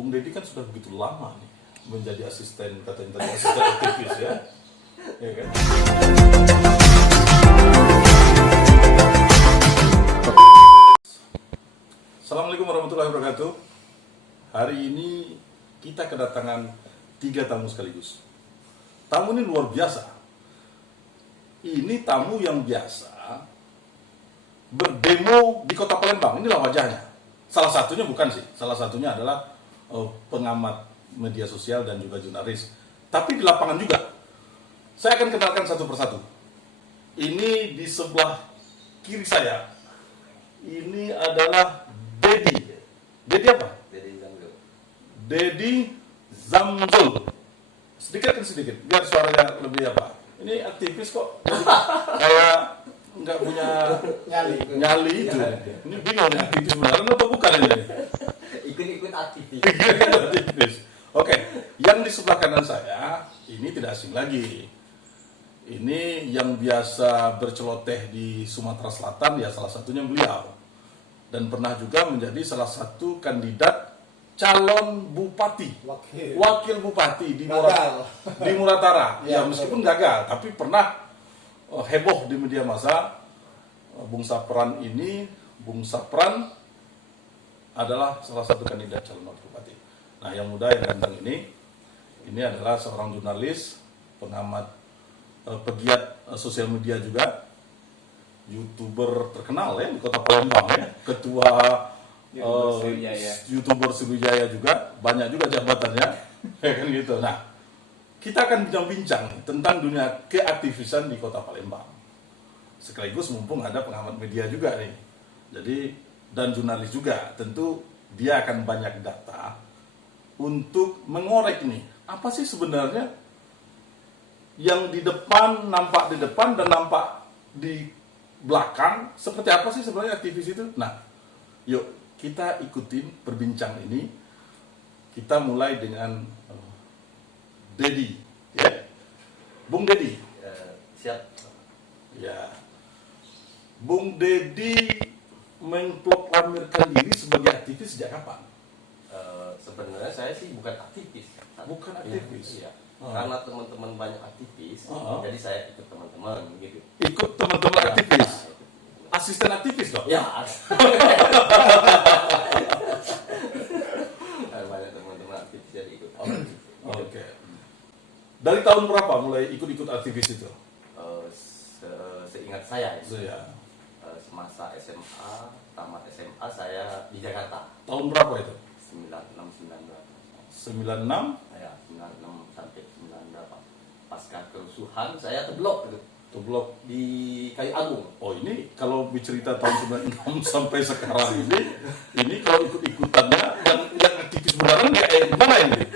Bung Deddy kan sudah begitu lama nih menjadi asisten, katanya tadi asisten aktivis ya. Ya kan? Assalamualaikum warahmatullahi wabarakatuh. Hari ini kita kedatangan 3 tamu sekaligus. Tamu ini luar biasa. Ini tamu yang biasa berdemo di Kota Palembang. Inilah wajahnya. Salah satunya bukan sih. Salah satunya adalah pengamat media sosial dan juga jurnalis. Tapi di lapangan juga. Saya akan kenalkan satu persatu. Ini di sebelah kiri saya. Ini adalah Deddy. Deddy apa? Deddy Zamzul. Deddy Zamzul. Sedikit kan sedikit, biar suaranya lebih apa. Ini aktivis kok. Kayak nggak punya nyali itu. Ini bingung nih, aktivis beneran atau bukan ini? Ikut-ikut aktivis. Aktivis. Oke, yang di sebelah kanan saya ini tidak asing lagi. Ini yang biasa berceloteh di Sumatera Selatan, ya salah satunya beliau. Dan pernah juga menjadi salah satu kandidat calon bupati, wakil bupati di Muratara. Ya meskipun gagal, tapi pernah heboh di media massa. Bung Sapran adalah salah satu kandidat calon wakil bupati. Nah, yang muda yang ganteng ini adalah seorang jurnalis, pengamat, pegiat sosial media juga, YouTuber terkenal ya di Kota Palembang ya, ketua YouTuber Sriwijaya juga, banyak juga jabatannya, ya kan gitu. Nah, kita akan bincang-bincang tentang dunia keaktivisan di Kota Palembang. Sekaligus mumpung ada pengamat media juga nih, jadi dan jurnalis juga, tentu dia akan banyak data untuk mengorek nih, apa sih sebenarnya yang di depan, nampak di depan dan nampak di belakang, seperti apa sih sebenarnya aktivis itu. Nah, yuk kita ikutin perbincang ini. Kita mulai dengan Deddy, ya, Bung Deddy. Siap. Ya, Bung Deddy memproklamirkan diri sebagai aktivis sejak kapan? Sebenarnya saya sih bukan aktivis. Bukan aktivis. Iya. Karena teman-teman banyak aktivis, jadi saya ikut teman-teman gitu. Ikut teman-teman aktivis. Asisten aktivis dong? Ya. Banyak teman-teman aktivis jadi ikut. Oke. Dari tahun berapa mulai ikut-ikut aktivis itu? Seingat saya, Ya. semasa SMA, tamat SMA saya di Jakarta. Tahun berapa itu? 96? Ya, 96 sampai 98. Pasca kerusuhan saya terblok gitu. Terblok. Di Kayu Agung. Oh, ini kalau bercerita tahun 96 sampai sekarang ini kalau ikut-ikutannya yang aktivis beneran kayak gimana ini?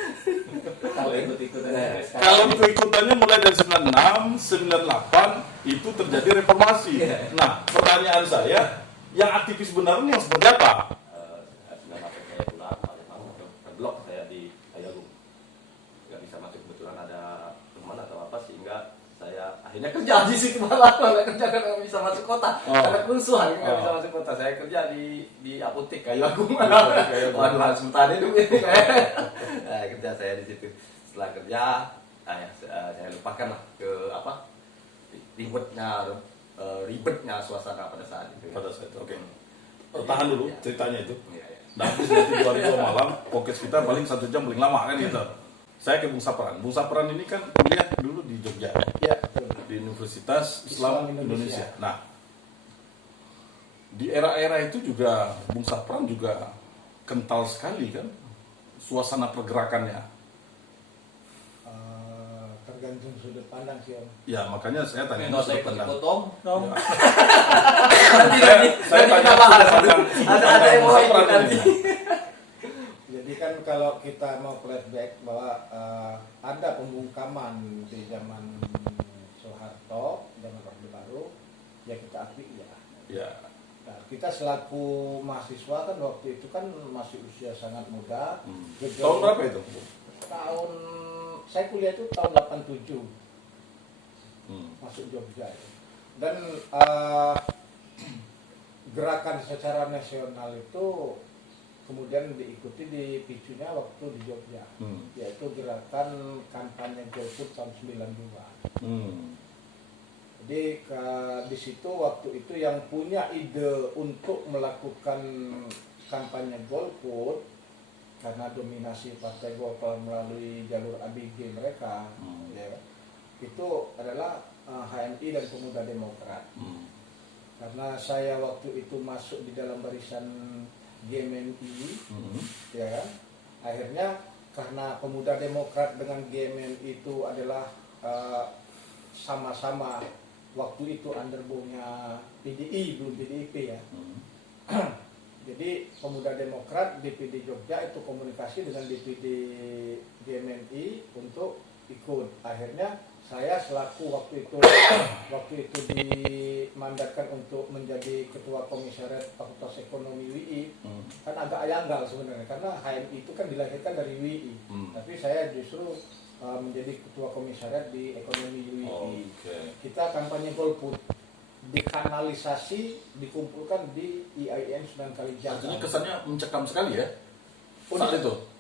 Kalau ikut-ikutannya mulai dari 96, 98 itu terjadi reformasi. Nah, pertanyaan saya, yang aktivis beneran yang seperti apa? Saya pulang Palembang, terblok saya di Kayu Agung. Nggak bisa masuk, kebetulan ada teman atau apa, sehingga saya akhirnya kerja di situ malah kerja karena nggak bisa masuk kota. Karena kerusuhan nggak bisa masuk kota. Saya kerja di apotek Kayu Agung. Waduh, harus bertani dulu ini. Nah, kerja saya di situ. Setelah kerja, saya lupakan lah ke apa ribetnya suasana pada saat itu. Pada saat itu, oke. Tahan dulu ceritanya itu. Iya. Nah, habis nanti 2 hari 2 malam, podcast kita paling 1 jam paling lama kan gitu. Saya ke Bung Sapran. Bung Sapran ini kan kuliah dulu di Jogja. Ya, Di Universitas Islam Indonesia. Nah, di era-era itu juga Bung Sapran juga kental sekali kan suasana pergerakannya. tergantung sudut pandang sih Om. Ya, makanya saya tanya Nggak usah sudut pandang. ikut-ikut, Om. Ya. Saya tanya kita bahas. sudut pandang Ada yang mau Bung ikut Sapran nanti. ini. Jadi kan kalau kita mau flashback bahwa ada pembungkaman di zaman Soeharto, zaman Orde Baru, ya kita akui ya. Ya. Nah, kita selaku mahasiswa kan waktu itu kan masih usia sangat muda. Tahun berapa itu? Tahun saya kuliah itu tahun 87. Masuk Jogja. Dan gerakan secara nasional itu kemudian diikuti dipicunya waktu di Jogja, yaitu gerakan kampanye GoFood tahun 92. Jadi di situ waktu itu yang punya ide untuk melakukan kampanye GoFood karena dominasi Partai Golkar melalui jalur ABG mereka, ya, itu adalah HMI dan Pemuda Demokrat. Karena saya waktu itu masuk di dalam barisan GMNI, ya kan? Akhirnya karena Pemuda Demokrat dengan GMNI itu adalah sama-sama waktu itu underbownya PDI, belum PDIP ya. Jadi Pemuda Demokrat DPD Jogja itu komunikasi dengan DPD GMNI untuk ikut. Akhirnya saya selaku waktu itu dimandatkan untuk menjadi ketua komisariat Fakultas Ekonomi WI, kan agak ayanggal sebenarnya karena HMI itu kan dilahirkan dari WI, tapi saya justru menjadi ketua komisariat di ekonomi WI. Kita kampanye golput, dikanalisasi, dikumpulkan di IAIN Sunan Kalijaga. Artinya kesannya mencekam sekali ya saat itu.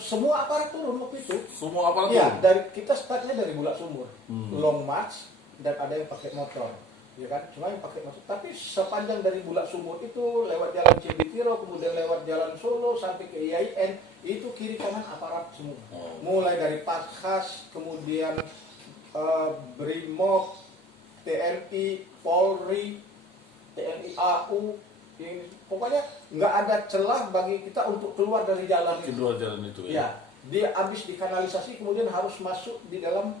Semua aparat turun waktu itu. Semua aparat ya, turun. kita startnya dari Bulak Sumur, long march, dan ada yang pakai motor, ya kan? Cuma yang pakai motor. Tapi sepanjang dari Bulak Sumur itu lewat jalan Cibitiro, kemudian lewat jalan Solo sampai ke IAIN, itu kiri kanan aparat semua. Mulai dari Paskas, kemudian Brimob, TNI, Polri, TNI AU, pokoknya nggak ada celah bagi kita untuk keluar dari jalan itu. Keluar jalan itu ya. Ya, dia habis dikanalisasi kemudian harus masuk di dalam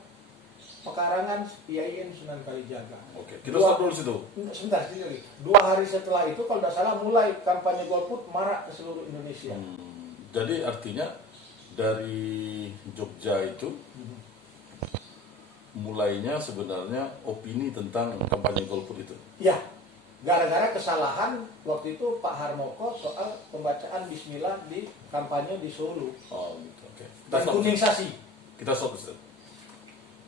pekarangan IAIN Sunan Kalijaga. Oke, kita stop dulu situ. Sebentar, lagi. 2 hari setelah itu kalau tidak salah mulai kampanye golput marak ke seluruh Indonesia. Jadi artinya dari Jogja itu mulainya sebenarnya opini tentang kampanye golput itu. Ya, gara-gara kesalahan waktu itu Pak Harmoko soal pembacaan Bismillah di kampanye di Solo. Oh gitu, oke. Dan kuningsasi. Kita stop dulu.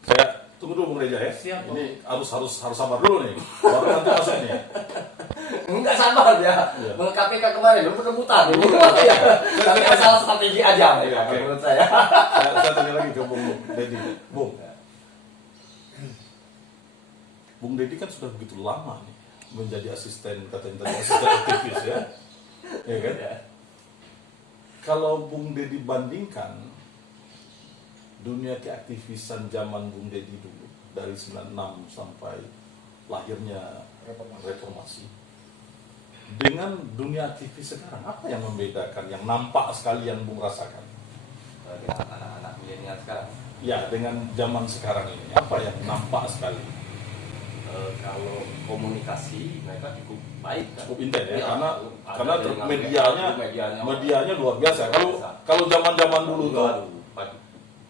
Saya tunggu dulu Bung Reja ya. Siap, ini harus sabar dulu nih. Baru nanti masuk nih. Enggak sabar ya. Iya. KPK kemarin rebutan. Ya. Tapi masalah strategi aja ya, Oke. menurut saya. Saya tanya lagi ke Bung Dedi. Bung Dedi kan sudah begitu lama nih menjadi asisten, katanya tadi asisten aktivis ya. Ya kan? Kalau Bung Dedi bandingkan dunia keaktivisan zaman Bung Dedi dulu dari 96 sampai lahirnya reformasi dengan dunia aktivis sekarang, apa yang membedakan, yang nampak sekali yang Bung rasakan? Dengan anak-anak milenial sekarang. Ya, dengan zaman sekarang ini apa yang nampak sekali? Kalau komunikasi mereka cukup baik kan? Cukup intens ya, Ya, karena ada medianya luar biasa. Kalau zaman dulu tuh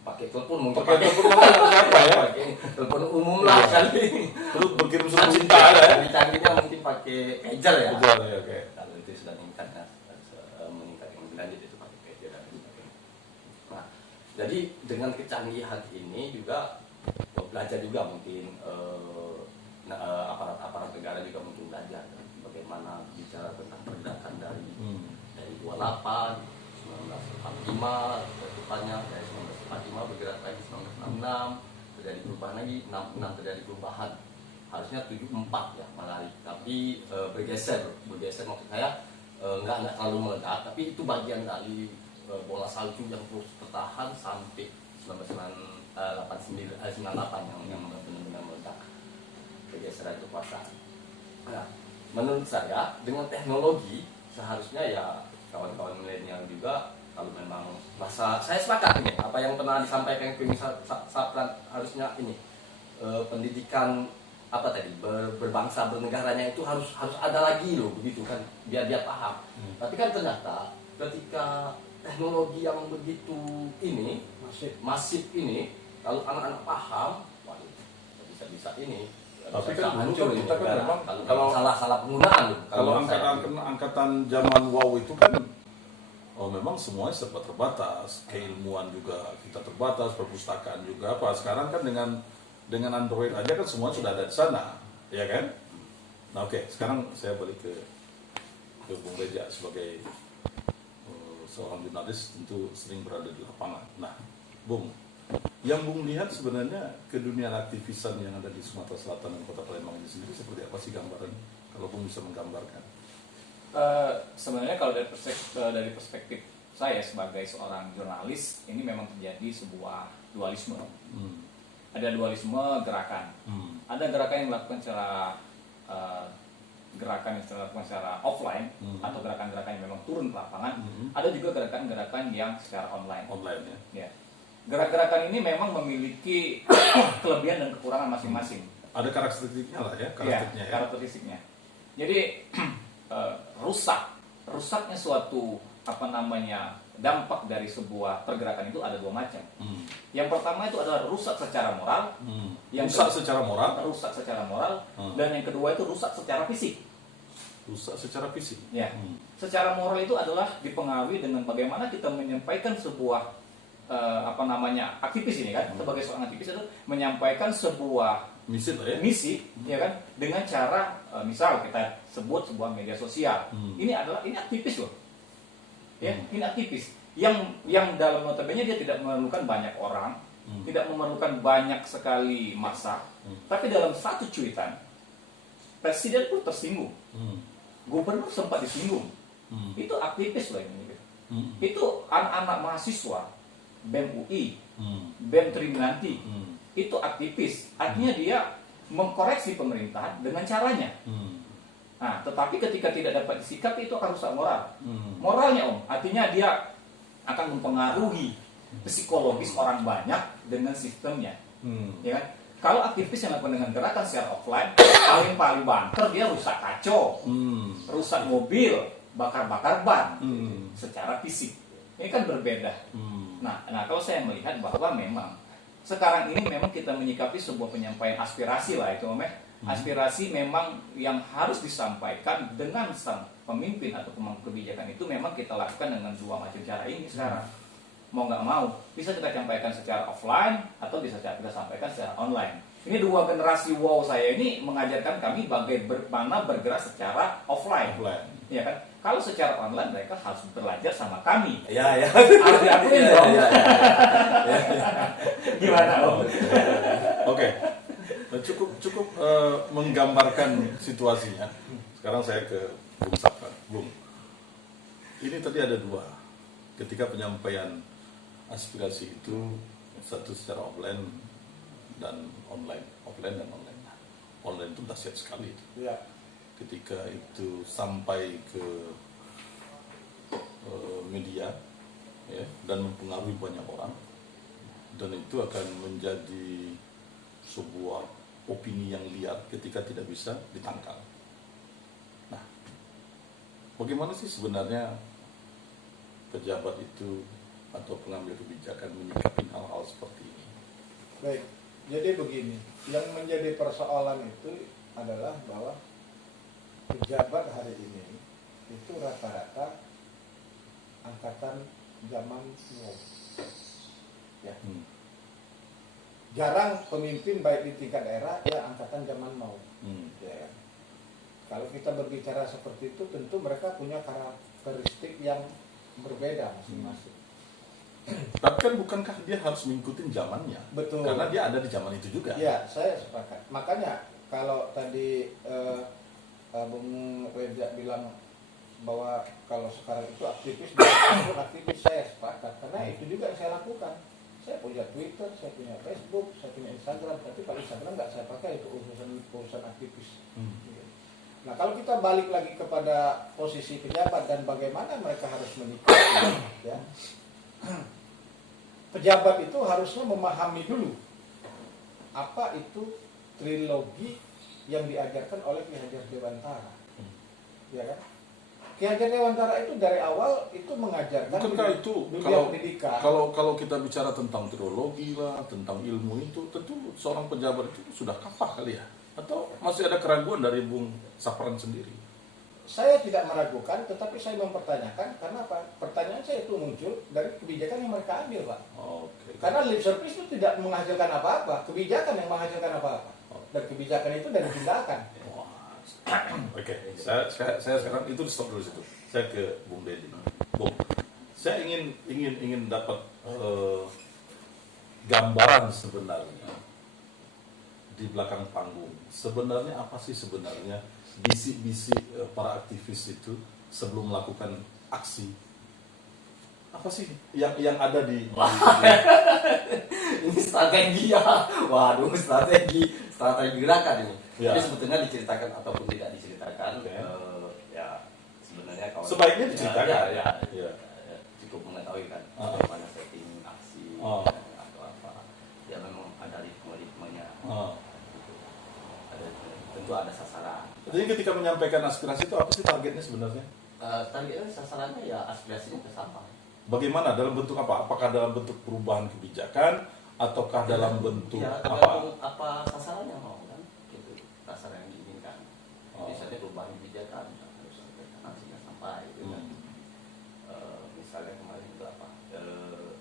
pakai telepon mungkin pakai telepon apa ya? pakai telepon umum lah kali. Terus berkirim surat cinta ada ya? Canggihnya mungkin pakai pager ya. Betul ya, oke. Kalau itu sudah meningkat ya, meningkat yang lebih lanjut itu pakai pager dan sebagainya. Nah, jadi dengan kecanggihan ini juga belajar juga mungkin aparat-aparat negara juga mungkin belajar bagaimana bicara tentang pergerakan dari 28, 1945, depannya dari 1945 bergerak lagi 1966, terjadi perubahan lagi, 66 terjadi perubahan, harusnya 74 ya menarik, tapi bergeser maksud saya nggak terlalu meledak, tapi itu bagian dari bola salju yang terus bertahan sampai 1998 yang benar-benar meledak pergeseran kekuasaan. Nah, menurut saya dengan teknologi seharusnya ya kawan-kawan milenial juga kalau memang saya sepakat ini apa yang pernah disampaikan ke misal Sapran harusnya ini pendidikan apa tadi berbangsa bernegaranya itu harus ada lagi loh begitu kan biar dia paham. Tapi kan ternyata ketika teknologi yang begitu ini masif ini kalau anak-anak paham, waduh bisa ini. Tapi kan dulu kan kita kan memang kalau salah penggunaan loh. Kalau angkatan zaman wow itu kan memang semuanya serba terbatas, keilmuan juga kita terbatas, perpustakaan juga apa. Sekarang kan dengan Android aja kan semua sudah ada di sana, ya kan? Nah oke, sekarang saya balik ke Bung Reja sebagai seorang jurnalis tentu sering berada di lapangan. Nah, Bung, yang Bung lihat sebenarnya ke dunia aktivisan yang ada di Sumatera Selatan dan Kota Palembang ini sendiri seperti apa sih gambaran? Kalau Bung bisa menggambarkan. Sebenarnya kalau dari perspektif saya sebagai seorang jurnalis, ini memang terjadi sebuah dualisme. Ada dualisme gerakan. Ada gerakan yang dilakukan secara offline atau gerakan-gerakan yang memang turun ke lapangan. Ada juga gerakan-gerakan yang secara online. Online ya. Ya. Gerak-gerakan ini memang memiliki kelebihan dan kekurangan masing-masing. Ada karakteristiknya lah ya, Karakteristiknya. Jadi rusaknya suatu dampak dari sebuah pergerakan itu ada dua macam. Yang pertama itu adalah rusak secara moral. Rusak secara moral. Dan yang kedua itu rusak secara fisik. Rusak secara fisik. Ya. Secara moral itu adalah dipengaruhi dengan bagaimana kita menyampaikan sebuah aktivis ini kan, sebagai seorang aktivis itu menyampaikan sebuah misi, ya kan, dengan cara misal kita sebut sebuah media sosial. Ini aktivis loh. Ya, ini aktivis yang dalam notabene dia tidak memerlukan banyak orang, tidak memerlukan banyak sekali massa, tapi dalam satu cuitan presiden pun tersinggung, gubernur sempat disinggung. Itu aktivis loh ini. Itu anak-anak mahasiswa BEM UI, BEM Triminanti, itu aktivis. Artinya dia mengkoreksi pemerintahan dengan caranya. Nah, tetapi ketika tidak dapat disikapi itu akan rusak moral. Moralnya artinya dia akan mempengaruhi psikologis orang banyak dengan sistemnya. Ya kan? Kalau aktivis yang lakukan dengan gerakan secara offline, paling banter dia rusak kacau, rusak mobil, bakar-bakar ban, secara fisik. Ini kan berbeda. Nah, kalau saya melihat bahwa memang sekarang ini memang kita menyikapi sebuah penyampaian aspirasi lah itu, aspirasi memang yang harus disampaikan dengan sang pemimpin atau pemangku kebijakan itu memang kita lakukan dengan dua macam cara ini sekarang. Mau nggak mau, bisa kita sampaikan secara offline atau bisa kita sampaikan secara online. Ini dua generasi wow saya ini mengajarkan kami bagaimana bergerak secara offline. Ya kan? Kalau secara online mereka harus belajar sama kami. Ya. Akuin dong. Gimana Om? Oke. Nah, cukup menggambarkan situasinya. Sekarang saya ke Bung Sapran. Bung, ini tadi ada dua. Ketika penyampaian aspirasi itu satu secara offline dan online. Online itu dahsyat sekali. Ya. Ketika itu sampai ke media ya, dan mempengaruhi banyak orang, dan itu akan menjadi sebuah opini yang liar ketika tidak bisa ditangkal. Nah, bagaimana sih sebenarnya pejabat itu atau pengambil kebijakan menyikapi hal-hal seperti ini? Baik, jadi begini, yang menjadi persoalan itu adalah bahwa pejabat hari ini itu rata-rata angkatan zaman now. Ya. Jarang pemimpin baik di tingkat daerah ya angkatan zaman now. Ya. Kalau kita berbicara seperti itu tentu mereka punya karakteristik yang berbeda masing-masing. Tapi kan bukankah dia harus mengikuti zamannya? Betul. Karena dia ada di zaman itu juga. Ya, saya sepakat. Makanya kalau tadi Bung Reza bilang bahwa kalau sekarang itu aktivis, aktivis saya sepakat. Karena itu juga yang saya lakukan. Saya punya Twitter, saya punya Facebook, saya punya Instagram. Tapi kalau Instagram nggak saya pakai, itu urusan aktivis. Nah, kalau kita balik lagi kepada posisi pejabat dan bagaimana mereka harus menyikapi, ya, pejabat itu harusnya memahami dulu apa itu trilogi yang diajarkan oleh Ki Hajar Dewantara, ya kan? Ki Hajar Dewantara itu dari awal itu mengajarkan Bukankah itu dunia pendidikan. kalau kita bicara tentang teologi lah, tentang ilmu itu, tentu seorang pejabat itu sudah kafah kali ya? Atau masih ada keraguan dari Bung Sapran sendiri? Saya tidak meragukan, tetapi saya mempertanyakan karena apa? Pertanyaan saya itu muncul dari kebijakan yang mereka ambil, Pak. Oke. Karena lip service itu tidak menghasilkan apa-apa, kebijakan yang menghasilkan apa-apa. Dan kebijakan itu dari tindakan. Oke, saya sekarang itu stop dulu situ. Saya ke Bung Deddy. Bung, saya ingin dapat gambaran sebenarnya di belakang panggung. Sebenarnya apa sih sebenarnya bisik-bisik para aktivis itu sebelum melakukan aksi? Apa sih yang ada di Ini strategi ya. Waduh, strategi gerakan ini. Ya. Jadi sebetulnya diceritakan ataupun tidak diceritakan, Oke. ya sebenarnya kalau Sebaiknya diceritakan. ya, cukup mengetahui kan Ah. bagaimana setting aksi Ah. atau apa. Ya memang ada ritme-ritmenya. Ah. Gitu. Tentu ada sasaran. Jadi ketika menyampaikan aspirasi itu apa sih targetnya sebenarnya? Targetnya sasarannya ya aspirasinya ke sampah. Bagaimana dalam bentuk apa? Apakah dalam bentuk perubahan kebijakan ataukah dalam bentuk Ya, apa? tergantung apa sasarannya mau kan, gitu. Sasaran yang diinginkan. Oh. Misalnya perubahan kebijakan harus sampai nantinya sampai, gitu kan. Misalnya kemarin itu apa?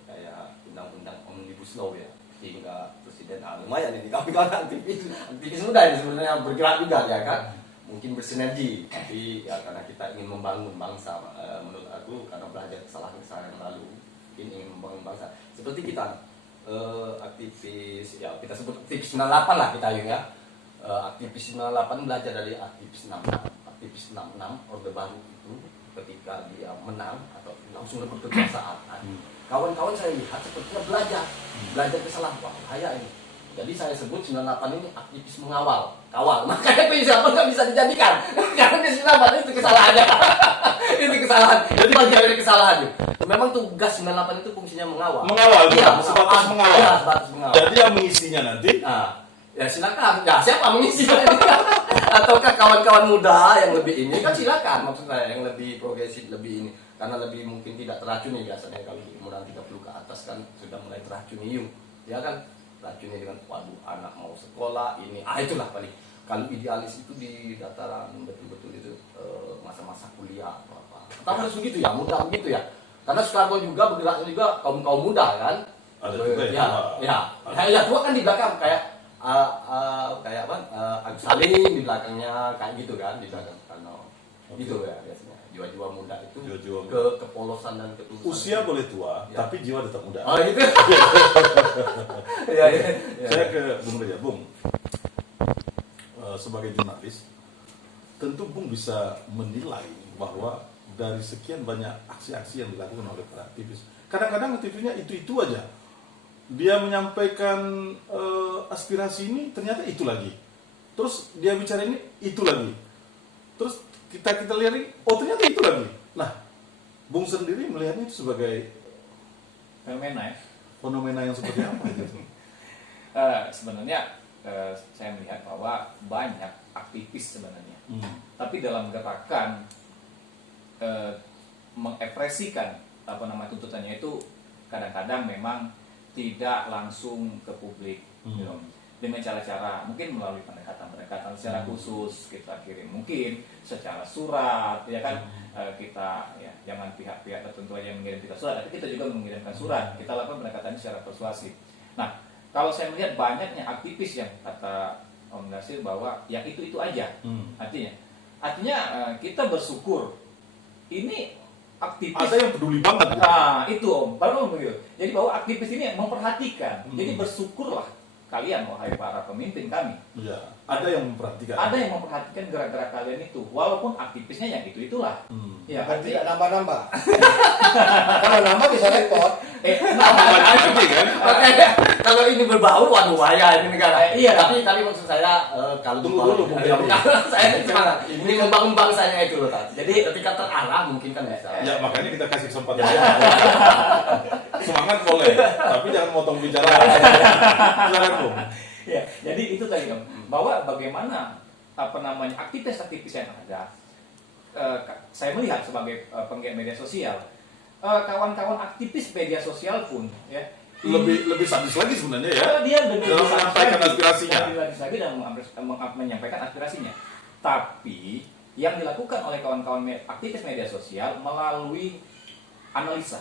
Kayak undang-undang omnibus law ya, sehingga presiden lumayan ini kawan-kawan aktivis muda ini sebenarnya bergerak juga ya kan. Mungkin bersinergi, tapi ya karena kita ingin membangun bangsa, menurut aku karena belajar kesalahan-kesalahan yang lalu, ingin membangun bangsa. Seperti kita aktivis, ya kita sebut aktivis 98 lah kita ya. Aktivis 98 belajar dari aktivis 66. Aktivis 66 Orde Baru itu ketika dia menang atau langsung rebut kekuasaan. Kawan-kawan saya lihat sepertinya belajar kesalahan, wah bahaya ini. Jadi saya sebut 98 ini aktivis mengawal, kawal. Makanya P98 nggak bisa dijadikan karena P98 itu kesalahannya. Itu kesalahan. Jadi bagian dari kesalahan. Memang tugas 98 itu fungsinya mengawal. Mengawal, Iya, sebatas mengawal. Iya, sebatas mengawal. Jadi yang mengisinya nanti Nah, ya silakan. Ya siapa mengisinya? Ataukah kawan-kawan muda yang lebih ini kan silakan, maksud saya yang lebih progresif, lebih ini karena lebih mungkin tidak teracuni biasanya kalau umuran 30 ke atas kan sudah mulai teracuni ya kan. Racunnya dengan waduh anak mau sekolah ini itulah paling kalau idealis itu di dataran betul-betul itu masa-masa kuliah atau apa tapi harus begitu ya muda begitu ya karena Soekarno juga bergeraknya juga kaum muda kan ada juga ya tua kan di belakang kayak apa Agus Salim di belakangnya kayak gitu kan di belakang Soekarno gitu ya biasanya jiwa-jiwa muda itu Jiwa-jiwa muda. kepolosan dan ketulusan usia boleh tua, Ya. tapi jiwa tetap muda. oh itu ya. Saya ke Bung Reja, Bung. Sebagai jurnalis, tentu Bung bisa menilai bahwa dari sekian banyak aksi-aksi yang dilakukan oleh para aktivis, kadang-kadang aktivisnya itu aja. Dia menyampaikan aspirasi ini, ternyata itu lagi. Terus dia bicara ini, itu lagi. Terus kita lihat ini, oh ternyata itu lagi. Nah, Bung sendiri melihatnya itu sebagai fenomena ya. fenomena yang seperti apa gitu? Sebenarnya saya melihat bahwa banyak aktivis sebenarnya, tapi dalam gerakan mengekspresikan tuntutannya itu kadang-kadang memang tidak langsung ke publik, gitu. Dengan cara-cara mungkin melalui pendekatan secara khusus kita kirim, mungkin secara surat, ya kan. Kita ya jangan pihak-pihak tertentu aja yang mengirim kita surat, tapi kita juga mengirimkan surat. Kita lakukan pendekatan secara persuasif. Nah, kalau saya melihat banyaknya aktivis yang kata Om Nasir bahwa yang itu aja, artinya kita bersyukur ini aktivis. Ada yang peduli banget. Gitu. Nah, itu Om, baru begitu. Jadi bahwa aktivis ini memperhatikan. Jadi bersyukurlah kalian wahai para pemimpin kami. Iya, ada yang memperhatikan. Ada yang memperhatikan gerak-gerak kalian itu, walaupun aktivisnya yang itulah. Ya, Dan tidak nambah-nambah. Kalau nambah bisa repot. Nanti kan? Makanya kalau ini berbau, waduh bahaya ini negara. Iya. Tapi mungkin saya kalau Tunggu dulu, Bung Deddy. saya semangat. Ini membangun bangsanya itu loh tadi. Jadi ketika terarah mungkin kan bisa. Ya makanya kita kasih kesempatan. Semangat boleh, tapi jangan motong bicara. Silakan Bung. Ya, jadi itu tadi Om, bahwa bagaimana aktivis-aktivis yang ada. Saya melihat sebagai penggiat media sosial, kawan-kawan aktivis media sosial pun ya Lebih sadis lagi sebenarnya ya. Dia lebih dalam bisa menyampaikan aspirasinya. lagi dan menyampaikan aspirasinya. Tapi yang dilakukan oleh kawan-kawan aktivis media sosial melalui analisa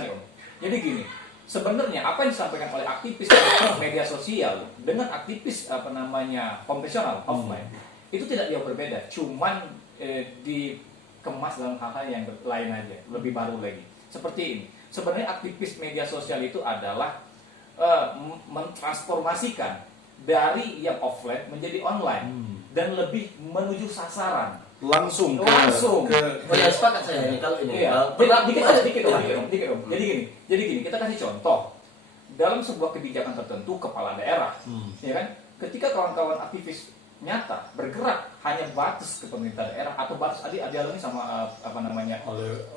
nih Om. Jadi gini, sebenarnya apa yang disampaikan oleh aktivis media sosial dengan aktivis konvensional offline itu tidak jauh berbeda, cuman dikemas dalam hal-hal yang lain aja, lebih baru lagi. Seperti ini, sebenarnya aktivis media sosial itu adalah mentransformasikan dari yang offline menjadi online dan lebih menuju sasaran. Langsung ke Ya, sepakat saya ini kalau ini. Iya. Dikit om. Jadi gini, kita kasih contoh. Dalam sebuah kebijakan tertentu kepala daerah, ya kan? Ketika kawan-kawan aktivis nyata bergerak hanya batas ke pemerintah daerah atau batas dialami sama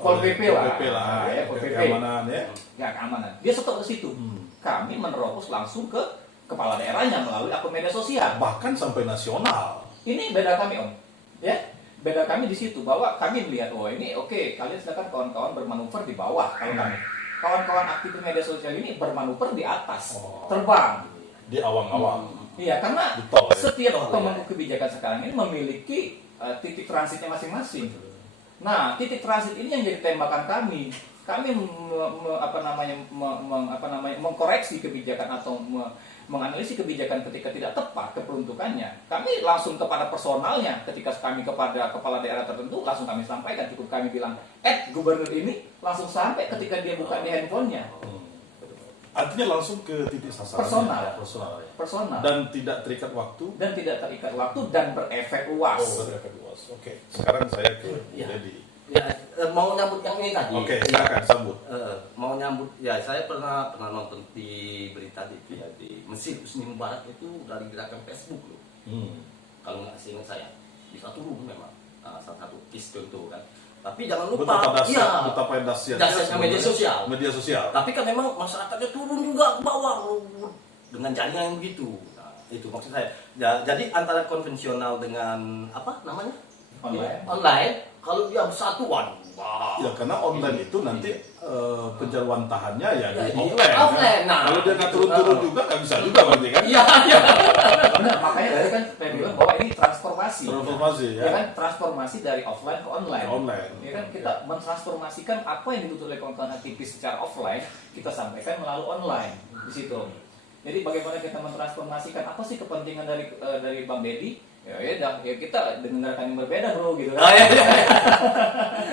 Pol PP lah, ya, Pol PP. Keamanan ya. Ya, keamanan. Dia stop ke situ. Kami menerobos langsung ke kepala daerahnya melalui akun media sosial. Bahkan sampai nasional. Ini beda kami om, ya. Beda kami di situ bahwa kami melihat, oh ini oke, kalian silakan kawan-kawan bermanuver di bawah. Kalau kami, kawan-kawan aktivis media sosial ini bermanuver di atas, terbang. Di awang-awang. Iya, karena Betul, ya. setiap pemangku kebijakan sekarang ini memiliki titik transitnya masing-masing. Nah, titik transit ini yang jadi tembakan kami. Kami mengkoreksi kebijakan atau menganalisis kebijakan ketika tidak tepat keperuntukannya. Kami langsung kepada personalnya. Ketika kami kepada kepala daerah tertentu, langsung kami sampaikan. Cukup kami bilang, gubernur ini langsung sampai ketika dia buka di handphonenya. Artinya langsung ke titik sasaran. Personal. Ya. Personal. Dan tidak terikat waktu. Dan berefek luas. Berefek luas. Oke. Sekarang saya ke Dedi. Ya, mau nyambut yang ini tadi. Oke, silakan sambut. Mau nyambut, ya saya pernah nonton di berita di Mesir Husni Mubarak itu dari gerakan Facebook loh. Kalau nggak seingat saya di satu room memang salah satu case contoh kan. Tapi jangan lupa, betapa dahsyatnya media sosial. Tapi kan memang masyarakatnya turun juga ke bawah dengan jaringan yang begitu. Nah, itu maksud saya. Jadi antara konvensional dengan apa namanya? Online. Kalau dia bersatuan, Ya karena online itu nanti penjauhantahannya ya di offline. Kan? Nah, kalau dia nggak turun-turun juga nggak bisa juga berarti kan? Iya. Benar, makanya tadi kan saya bilang bahwa ini transformasi. Ya. Ya kan, transformasi dari offline ke online. Online. Ya kan, kita mentransformasikan apa yang dituntut oleh kawan-kawan aktivis secara offline, kita sampaikan melalui online di situ. Jadi bagaimana kita mentransformasikan apa sih kepentingan dari Bang Dedi? Ya kita dengan gerakan yang berbeda bro gitu kan.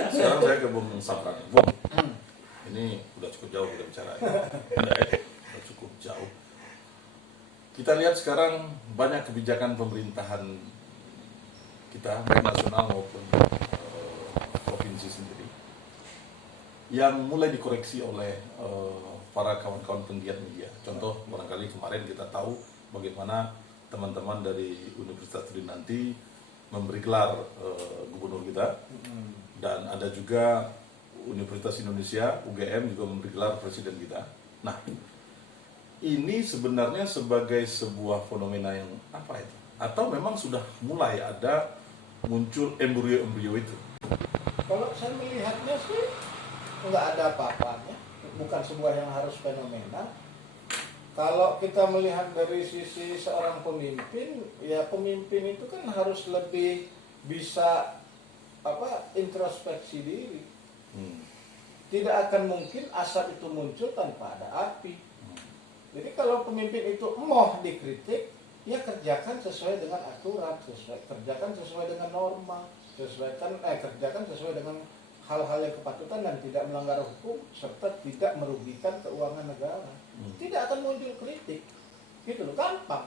Sekarang saya ke Bung Sapran. Bung, ini udah cukup jauh kita bicara. Udah cukup jauh. Kita lihat sekarang banyak kebijakan pemerintahan kita baik nasional maupun provinsi sendiri yang mulai dikoreksi oleh para kawan-kawan penggiat media. Contoh barangkali kemarin kita tahu bagaimana teman-teman dari Universitas Trinanti memberi gelar gubernur kita, dan ada juga Universitas Indonesia UGM juga memberi gelar presiden kita. Nah, ini sebenarnya sebagai sebuah fenomena yang apa itu? Atau memang sudah mulai ada muncul embrio-embrio itu? Kalau saya melihatnya sih nggak ada apa-apanya, bukan sebuah yang harus fenomena. Kalau kita melihat dari sisi seorang pemimpin, ya pemimpin itu kan harus lebih bisa introspeksi diri. Tidak akan mungkin asap itu muncul tanpa ada api. Jadi kalau pemimpin itu emoh dikritik, ya kerjakan sesuai dengan aturan, kerjakan sesuai dengan norma, kerjakan sesuai dengan hal-hal yang kepatutan dan tidak melanggar hukum serta tidak merugikan keuangan negara. Tidak akan muncul kritik, gitu loh, gampang.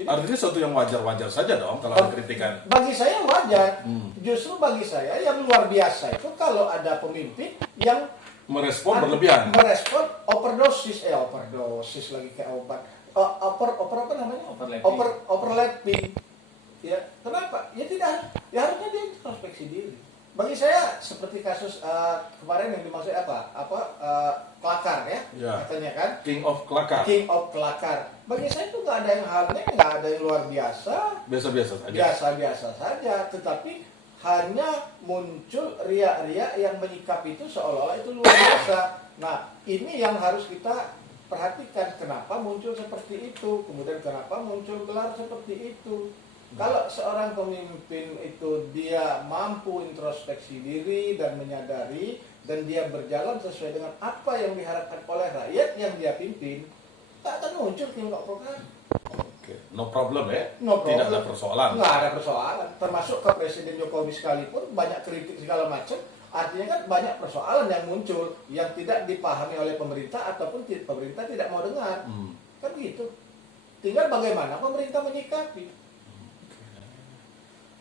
Jadi, artinya sesuatu yang wajar-wajar saja dong kalau ada kritikan. Bagi saya wajar. Justru bagi saya yang luar biasa itu kalau ada pemimpin yang merespon berlebihan. Merespon overdosis lagi kayak obat. Apa namanya? Overlapping. Ya, kenapa? Ya tidak. Ya harusnya dia introspeksi diri. Bagi saya seperti kasus kemarin yang dimaksud Kelakar ya, katanya kan? King of Kelakar. Bagi saya itu nggak ada yang halnya, nggak ada yang luar biasa. Biasa-biasa saja. Tetapi hanya muncul riak-riak yang menyikapi itu seolah-olah itu luar biasa. Nah, ini yang harus kita perhatikan. Kenapa muncul seperti itu? Kemudian kenapa muncul gelar seperti itu? Kalau seorang pemimpin itu dia mampu introspeksi diri dan menyadari dan dia berjalan sesuai dengan apa yang diharapkan oleh rakyat yang dia pimpin, tak akan muncul king of Kelakar. Oke, no problem ya. No problem. Tidak ada persoalan. Nggak ada persoalan. Termasuk ke Presiden Jokowi sekalipun banyak kritik segala macam. Artinya kan banyak persoalan yang muncul yang tidak dipahami oleh pemerintah ataupun pemerintah tidak mau dengar. Kan gitu. Tinggal bagaimana pemerintah menyikapi.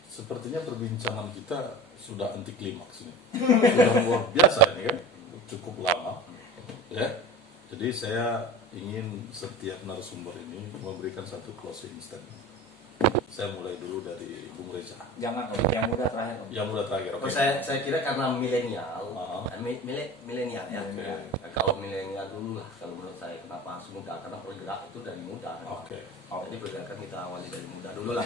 Sepertinya perbincangan kita sudah anti klimaks ini. Sudah luar biasa ini kan. Cukup lama. Ya. Jadi saya ingin setiap narasumber ini memberikan satu closing statement. Saya mulai dulu dari Bung Reza. Jangan Om, yang muda terakhir Om. Yang muda terakhir, oke. Oh, saya kira karena milenial, Ah. milenial ya. Oke. Kalau milenial dulu lah, kalau menurut saya kenapa harus muda? Karena bergerak itu dari muda. Oke. Jadi pergerakan kita awali dari muda dulu lah.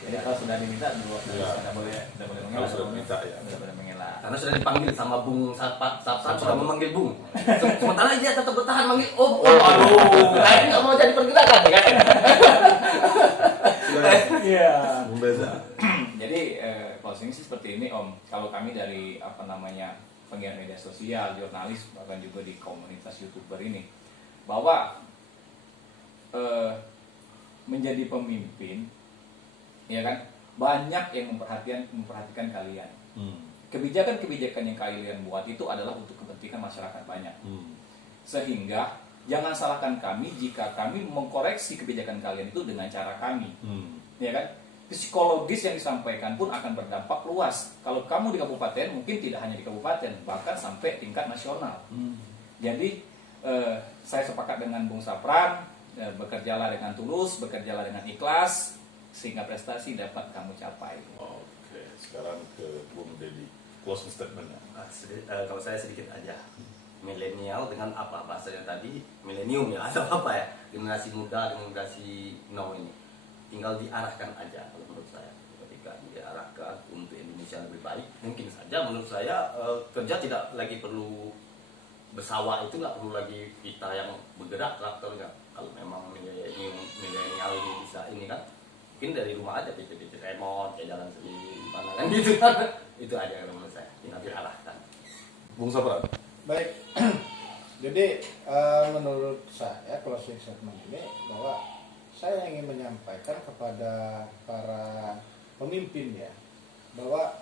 Jadi kalau sudah diminta dulu Ya. tidak boleh Kalau mengelak. sudah minta ya. Tidak boleh mengelak. Karena sudah dipanggil sama Bung Sapran sudah memanggil Bung. Sementara dia tetap bertahan manggil Om. Aduh, kayaknya nggak mau jadi pergerakan ya kan? Iya. Bung Reza. Jadi closing sih seperti ini Om. Kalau kami dari penggiat media sosial, jurnalis, bahkan juga di komunitas YouTuber ini, bahwa menjadi pemimpin, ya kan, banyak yang memperhatikan kalian. Kebijakan-kebijakan yang kalian buat itu adalah untuk kepentingan masyarakat banyak. Sehingga jangan salahkan kami jika kami mengkoreksi kebijakan kalian itu dengan cara kami. Ya kan? Psikologis yang disampaikan pun akan berdampak luas. Kalau kamu di kabupaten, mungkin tidak hanya di kabupaten, bahkan sampai tingkat nasional. Jadi saya sepakat dengan Bung Sapran, bekerjalah dengan tulus, bekerjalah dengan ikhlas, sehingga prestasi dapat kamu capai. Oke, sekarang ke Bung Dedi. Closing statement-nya. Kalau saya sedikit aja, milenial dengan apa bahasanya tadi, milenium ya atau apa ya, generasi muda dengan generasi now ini, tinggal diarahkan aja kalau menurut saya. Ketika diarahkan untuk Indonesia lebih baik, mungkin saja menurut saya kerja tidak lagi perlu bersawah, itu nggak perlu lagi kita yang bergerak traktornya. Kalau memang milenial ini bisa ini kan, mungkin dari rumah aja PC remote, kayak jalan sendiri, mana kan gitu kan. Itu aja kalau menurut saya, tinggal diarahkan. Bung Sapran. Baik. Jadi menurut saya closing statement ini bahwa saya ingin menyampaikan kepada para pemimpin ya, bahwa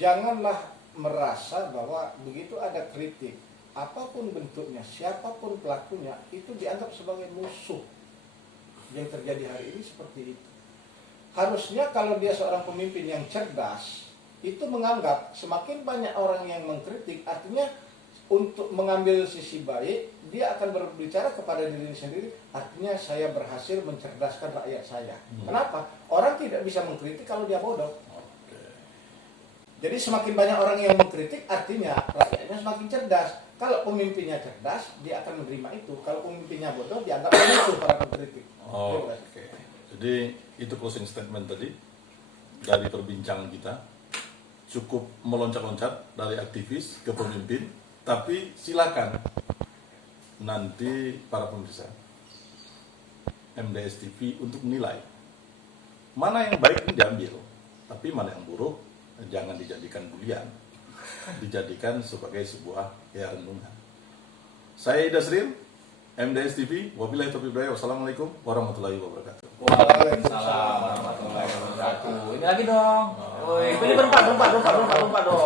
janganlah merasa bahwa begitu ada kritik, apapun bentuknya, siapapun pelakunya, itu dianggap sebagai musuh. Yang terjadi hari ini seperti itu. Harusnya kalau dia seorang pemimpin yang cerdas, itu menganggap semakin banyak orang yang mengkritik, artinya untuk mengambil sisi baik, dia akan berbicara kepada diri sendiri, artinya saya berhasil mencerdaskan rakyat saya. Kenapa? Orang tidak bisa mengkritik kalau dia bodoh. Jadi semakin banyak orang yang mengkritik, artinya rakyatnya semakin cerdas. Kalau pemimpinnya cerdas, dia akan menerima itu. Kalau pemimpinnya bodoh, dianggap musuh para pengkritik. Oke. Jadi itu closing statement tadi dari perbincangan kita. Cukup meloncat-loncat dari aktivis ke pemimpin, tapi silakan nanti para pemirsa MDS TV untuk menilai mana yang baik ini diambil, tapi mana yang buruk jangan dijadikan bulian, dijadikan sebagai sebuah renungan. Saya Ida Sril, MDS TV, wabillahi taufiq wal hidayah. Wassalamualaikum warahmatullahi wabarakatuh. Waalaikumsalam warahmatullahi wabarakatuh. Ini lagi dong. Woi, ini berempat dong.